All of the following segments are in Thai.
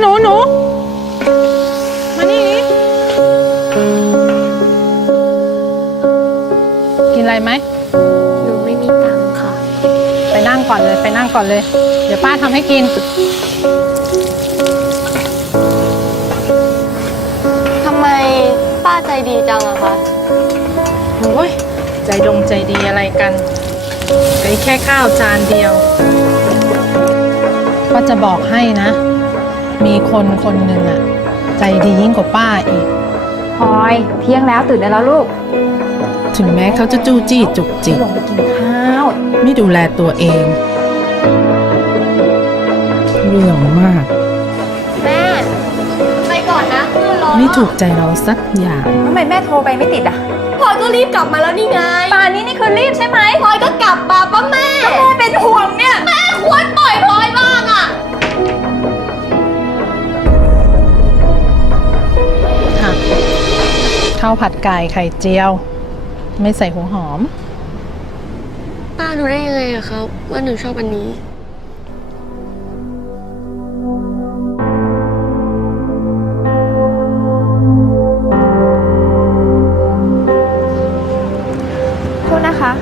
หนูมานี่กินอะไรไหมหนูไม่มีตังค์ค่ะไปนั่งก่อนเลย เดี๋ยวป้าทำให้กินทำไมป้าใจดีจังอะคะโอ้ยใจดีอะไรกันไอ้แค่ข้าวจานเดียวก็จะบอกให้นะ มีคนหนึ่งอะใจดียิ่งกว่าป้าอีกพลอยเที่ยงแล้วตื่นได้แล้วลูกถึงแม้เขาจะจู้จี้จุกจิกลงไปกินข้าว ไม่ดูแลตัวเองเรื่องมาก แม่ไปก่อนนะเพื่อนรอไม่ถูกใจเราสักอย่างทำไมแม่โทรไปไม่ติดอ่ะพลอยก็รีบกลับมาแล้วนี่ไงป่านนี้นี่คือรีบใช่ไหมพลอยก็กลับมาป้าแม่แม่เป็นห่วงเนี่ยแม่ควรปล่อยพลอยบ้างอะค่ะข้าวผัดไก่ไข่เจียว ไม่ใส่หัวหอมป้ารู้ได้ยังไงอะครับว่าหนูชอบอันนี้โทษนะคะ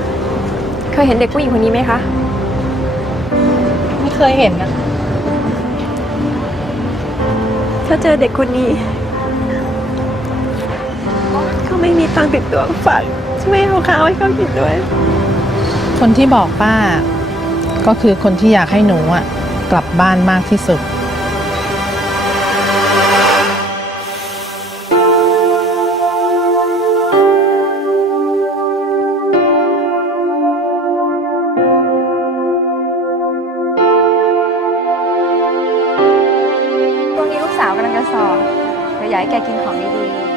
เคยเห็นเด็กผู้หญิงคนนี้ไหมคะ ไม่เคยเห็นนะถ้าเจอเด็กคนนี้เขาไม่มีตังค์ติดตัวฝากช่วยเอาข้าวให้เขากินด้วยคนที่บอกป้าก็คือคนที่อยากให้หนูอ่ะกลับบ้านมากที่สุดช่วงนี้ลูกสาวกำลังจะสอบเลยอยากให้แกกินของดีๆ